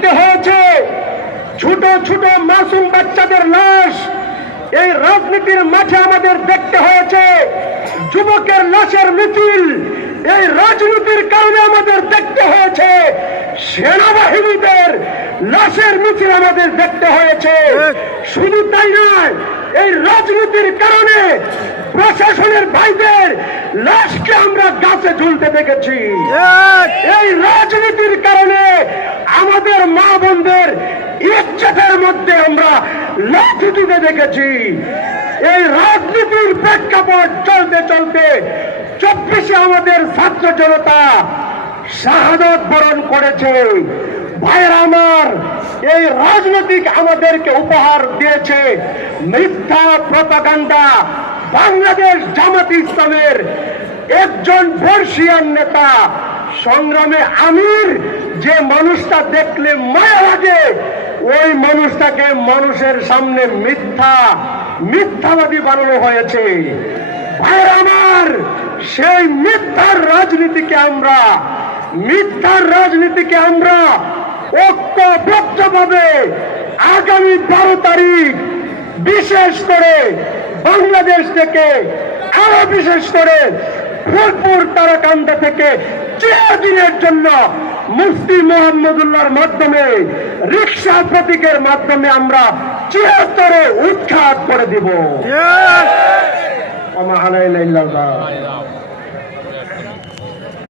দেখতে হয়েছে ছোট ছোট মাসুম বাচ্চাদের লাশ। এই রাজনীতির মাঠে আমাদের দেখতে হয়েছে যুবকের লাশের মিছিল। এই রাজনীতির কারণে আমাদের দেখতে হয়েছে সেনাবাহিনীদের লাশের মিছিল আমাদের দেখতে হয়েছে। শুধু তাই নয়, এই রাজনীতির কারণে প্রশাসনের ভাইদের লাশকে আমরা গাছে ঝুলতে দেখেছি। এই রাজনীতির কারণে আমাদের মা বোনদের ইজ্জতের মধ্যে আমরা লাঠি দিতে দেখেছি। এই রাজনীতির প্রেক্ষাপট চলতে চলতে 24-এ আমাদের ছাত্র জনতা শাহাদত বরণ করেছে। ভাইয়েরা আমার, এই রাজনৈতিক আমাদেরকে উপহার দিয়েছে মিথ্যা প্রপাগান্ডা। বাংলাদেশ জামাত ইসলামের একজন বর্ষিয়ান নেতা সংগ্রামে আমির, যে মানুষটা দেখলে মায়া লাগে, ওই মানুষটাকে মানুষের সামনে মিথ্যাবাদী বানানো হয়েছে। ভাইয়েরা আমার, সেই মিথ্যার রাজনীতিকে আমরা ঐক্যবদ্ধভাবে আগামী 12 তারিখ বিশেষ করে বাংলাদেশ থেকে, আরো বিশেষ করে ফুলপুর তারাকান্দা থেকে চিরদিনের জন্য মুফতি মুহাম্মদুল্লাহর মাধ্যমে, রিকশা প্রতীকের মাধ্যমে আমরা চিরতরে উৎখাত করে দিব।